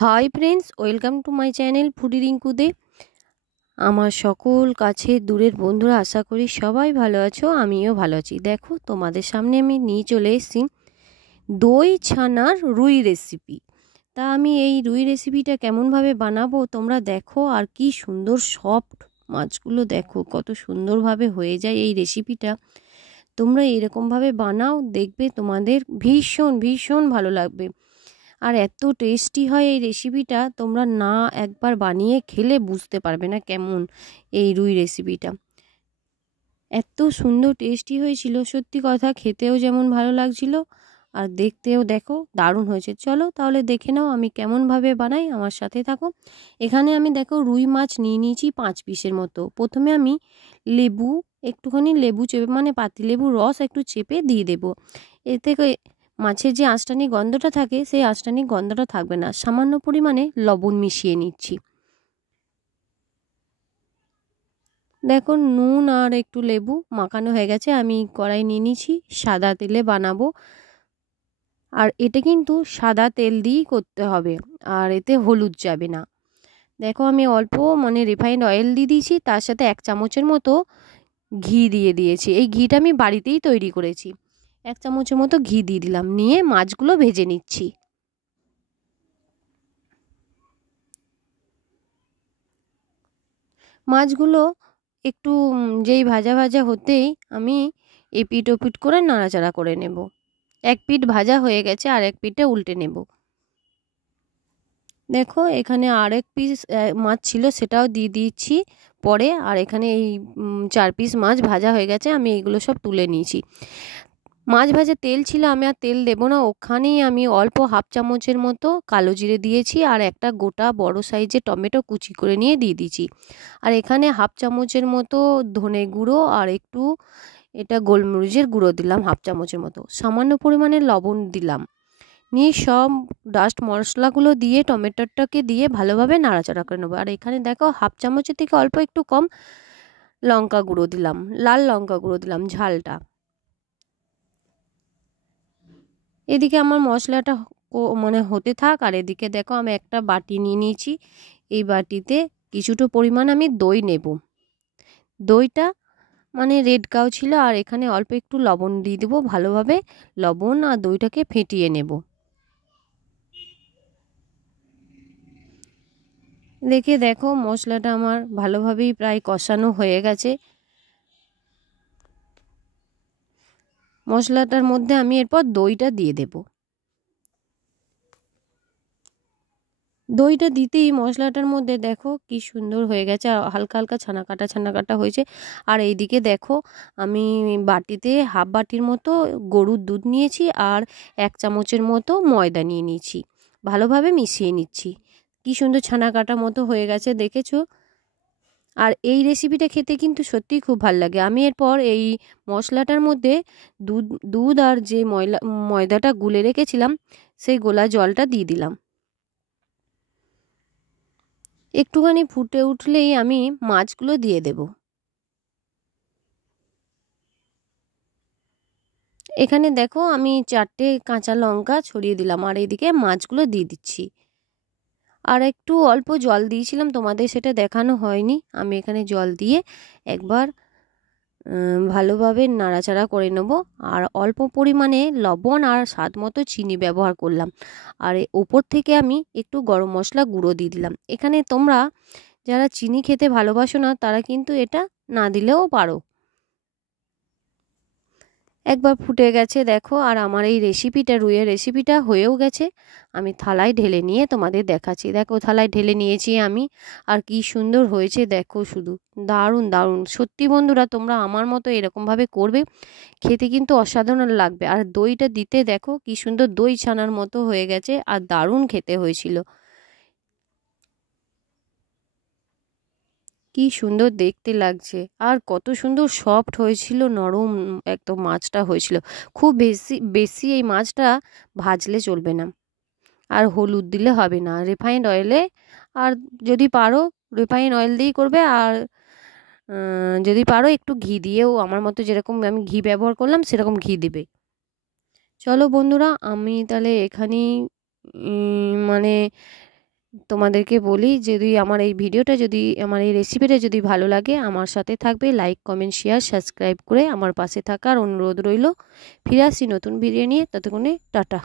High friends, welcome to my channel foodie রিঙ্কুদে। আমার সকল কাছে দূরের বন্ধুরা, আশা করি সবাই ভালো আছো, আমিও ভালো আছি। দেখো, তোমাদের সামনে আমি নিয়ে চলে এসেছি দই ছানার রুই রেসিপি। তা আমি এই রুই রেসিপিটা কেমনভাবে বানাবো তোমরা দেখো। আর কি সুন্দর সফট মাছগুলো, দেখো কত সুন্দরভাবে হয়ে যায় এই রেসিপিটা। তোমরা এরকমভাবে বানাও, দেখবে তোমাদের ভীষণ ভীষণ ভালো লাগবে। আর এত টেস্টি হয় এই রেসিপিটা, তোমরা না একবার বানিয়ে খেলে বুঝতে পারবে না কেমন এই রুই রেসিপিটা। এত সুন্দর টেস্টি হয়েছিল, সত্যি কথা, খেতেও যেমন ভালো লাগছিল আর দেখতেও দেখো দারুণ হয়েছে। চলো তাহলে দেখে নাও আমি কেমনভাবে বানাই, আমার সাথে থাকো। এখানে আমি দেখো রুই মাছ নিয়ে নিয়েছি 5 পিসের মতো। প্রথমে আমি লেবু, একটুখানি লেবু চেপে, মানে পাতিলেবুর রস একটু চেপে দিয়ে দেবো। এতে মাছের যে আঁশটানি গন্ধটা থাকে, সেই আঁশটানি গন্ধটা থাকবে না। সামান্য পরিমাণে লবণ মিশিয়ে নিচ্ছি। দেখো, নুন আর একটু লেবু মাখানো হয়ে গেছে। আমি কড়াই নিয়ে নিয়েছি, সাদা তেলে বানাবো। আর এটা কিন্তু সাদা তেল দিয়েই করতে হবে, আর এতে হলুদ যাবে না। দেখো, আমি অল্প মানে রিফাইন্ড অয়েল দিয়ে দিয়েছি, তার সাথে 1 চামচের মতো ঘি দিয়ে দিয়েছি। এই ঘিটা আমি বাড়িতেই তৈরি করেছি। 1 চামচের মতো ঘি দিয়ে দিলাম, নিয়ে মাছগুলো ভেজে নিচ্ছি। মাছগুলো একটু যেই ভাজা ভাজা হতেই আমি এপিট ওপিট করে নাড়াচাড়া করে নেব। এক পিঠ ভাজা হয়ে গেছে, আর এক পিঠে উল্টে নেব। দেখো, এখানে আরেক পিস মাছ ছিল, সেটাও দিয়ে দিচ্ছি পরে। আর এখানে এই 4 পিস মাছ ভাজা হয়ে গেছে, আমি এইগুলো সব তুলে নিয়েছি। মাছ ভাজা তেল ছিল, আমি আর তেল দেবো না। ওখানেই আমি অল্প 1/2 চামচের মতো কালো জিরে দিয়েছি, আর একটা গোটা বড় সাইজের টমেটো কুচি করে নিয়ে দিয়ে দিয়েছি। আর এখানে 1/2 চামচের মতো ধনে গুঁড়ো আর একটু এটা গোলমরিচের গুঁড়ো দিলাম 1/2 চামচের মতো। সামান্য পরিমাণে লবণ দিলাম, নিয়ে সব ডাস্ট মশলাগুলো দিয়ে টমেটোটাকে দিয়ে ভালোভাবে নাড়াচাড়া করে নেবো। আর এখানে দেখো, 1/2 চামচের থেকে অল্প একটু কম লঙ্কা গুঁড়ো দিলাম, লাল লঙ্কা গুঁড়ো দিলাম ঝালটা। এদিকে আমার মশলাটা মানে হতে থাক, আর এদিকে দেখো আমি একটা বাটি নিয়ে নিয়েছি। এই বাটিতে কিছুটা পরিমাণ আমি দই নেব। দইটা মানে রেড কাউ ছিল, আর এখানে অল্প একটু লবণ দিয়ে দেবো। ভালোভাবে লবণ আর দইটাকে ফেটিয়ে নেব। দেখো মশলাটা আমার ভালোভাবেই প্রায় কষানো হয়ে গেছে। মশলাটার মধ্যে আমি এরপর দইটা দিয়ে দেব। দইটা দিতেই মশলাটার মধ্যে দেখো কি সুন্দর হয়ে গেছে, আর হালকা হালকা ছানা কাটা হয়েছে। আর এইদিকে দেখো, আমি বাটিতে হাফ বাটির মতো গরুর দুধ নিয়েছি, আর 1 চামচের মতো ময়দা নিয়ে নিয়েছি। ভালোভাবে মিশিয়ে নিচ্ছি। কি সুন্দর ছানা কাটা মতো হয়ে গেছে, দেখেছো? আর এই রেসিপিটা খেতে কিন্তু সত্যিই খুব ভালো লাগে। আমি এরপর এই মশলাটার মধ্যে দুধ দুধ আর যে ময়দাটা গুলে রেখেছিলাম, সেই গোলা জলটা দিয়ে দিলাম। একটুখানি ফুটে উঠলেই আমি মাছগুলো দিয়ে দেব। এখানে দেখো, আমি 4টে কাঁচা লঙ্কা ছড়িয়ে দিলাম, আর এইদিকে মাছগুলো দিয়ে দিচ্ছি। আর একটু অল্প জল দিয়েছিলাম, তোমাদের সেটা দেখানো হয়নি। আমি এখানে জল দিয়ে একবার ভালোভাবে নাড়াচাড়া করে নেব। আর অল্প পরিমাণে লবণ আর স্বাদ মতো চিনি ব্যবহার করলাম। আর ওপর থেকে আমি একটু গরম মশলা গুঁড়ো দিয়ে দিলাম। এখানে তোমরা যারা চিনি খেতে ভালোবাসো না, তারা কিন্তু এটা না দিলেও পারো। একবার ফুটে গেছে দেখো, আর আমার এই রেসিপিটা, রুইয়ের রেসিপিটা হয়েও গেছে। আমি থালায় ঢেলে নিয়ে তোমাদের দেখাচ্ছি। দেখো, থালায় ঢেলে নিয়েছি আমি, আর কি সুন্দর হয়েছে দেখো, শুধু দারুণ দারুণ। সত্যি বন্ধুরা, তোমরা আমার মতো এরকমভাবে করবে, খেতে কিন্তু অসাধারণ লাগবে। আর দইটা দিতে দেখো কি সুন্দর দই ছানার মতো হয়ে গেছে, আর দারুণ খেতে হয়েছিল। কি সুন্দর দেখতে লাগছে, আর কত সুন্দর সফট হয়েছিল, নরম একদম মাছটা হয়েছিল। খুব বেশি বেশি এই মাছটা ভাজলে চলবে না, আর হলুদ দিলে হবে না। রিফাইন্ড অয়েলে, আর যদি পারো রিফাইন্ড অয়েল দিয়েই করবে। আর যদি পারো একটু ঘি দিয়েও, আমার মতো যেরকম আমি ঘি ব্যবহার করলাম সেরকম ঘি দেবে। চলো বন্ধুরা, আমি তাহলে এখানেই মানে তোমাদেরকে বলি, যদি আমার এই ভিডিওটা আমার এই রেসিপিটা যদি ভালো লাগে, আমার সাথে থাকবে, লাইক কমেন্ট শেয়ার সাবস্ক্রাইব করে আমার পাশে থাকার অনুরোধ রইল। ফিরে আসছি নতুন ভিডিও নিয়ে, ততক্ষণে টাটা।